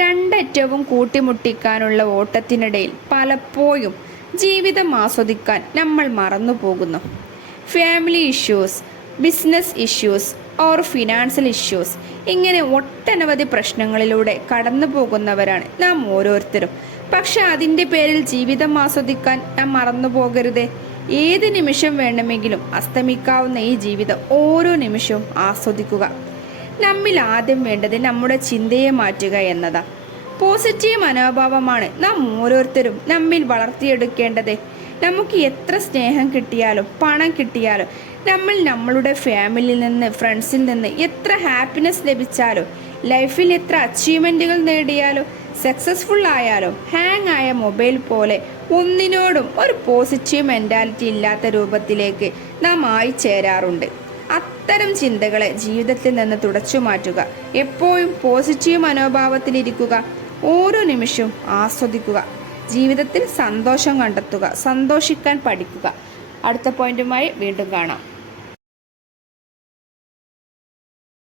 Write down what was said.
രണ്ടറ്റവും കൂട്ടിമുട്ടിക്കാനുള്ള ഓട്ടത്തിനിടയിൽ പലപ്പോഴും ജീവിതം ആസ്വദിക്കാൻ നമ്മൾ മറന്നു പോകുന്നു. Family issues, business issues or financial issues, ഇങ്ങനെ ഒട്ടനവധി പ്രശ്നങ്ങളിലൂടെ കടന്നു പോകുന്നവരാണ് നാം ഓരോരുത്തരും. പക്ഷെ അതിൻ്റെ പേരിൽ ജീവിതം ആസ്വദിക്കാൻ നാം മറന്നു പോകരുതേ. ഏത് നിമിഷം വേണമെങ്കിലും അസ്തമിക്കാവുന്ന ഈ ജീവിതം ഓരോ നിമിഷവും ആസ്വദിക്കുക. നമ്മിൽ ആദ്യം വേണ്ടത് നമ്മുടെ ചിന്തയെ മാറ്റുക എന്നതാ. പോസിറ്റീവ് മനോഭാവമാണ് നാം ഓരോരുത്തരും നമ്മിൽ വളർത്തിയെടുക്കേണ്ടത്. നമുക്ക് എത്ര സ്നേഹം കിട്ടിയാലും പണം കിട്ടിയാലും നമ്മളുടെ ഫാമിലിയിൽ നിന്ന്, ഫ്രണ്ട്സിൽ നിന്ന് എത്ര ഹാപ്പിനെസ് ലഭിച്ചാലും, ലൈഫിൽ എത്ര അച്ചീവ്മെൻറ്റുകൾ നേടിയാലും, സക്സസ്ഫുൾ ആയാലും, ഹാങ് ആയ മൊബൈൽ പോലെ ഒന്നിനോടും ഒരു പോസിറ്റീവ് മെൻറ്റാലിറ്റി ഇല്ലാത്ത രൂപത്തിലേക്ക് നാം ആയി ചേരാറുണ്ട്. അത്തരം ചിന്തകളെ ജീവിതത്തിൽ നിന്ന് തുടച്ചു മാറ്റുക. എപ്പോഴും പോസിറ്റീവ് മനോഭാവത്തിലിരിക്കുക. ഓരോ നിമിഷവും ആസ്വദിക്കുക. ജീവിതത്തിൽ സന്തോഷം കണ്ടെത്തുക. സന്തോഷിക്കാൻ പഠിക്കുക. അടുത്ത പോയിന്റുമായി വീണ്ടും കാണാം.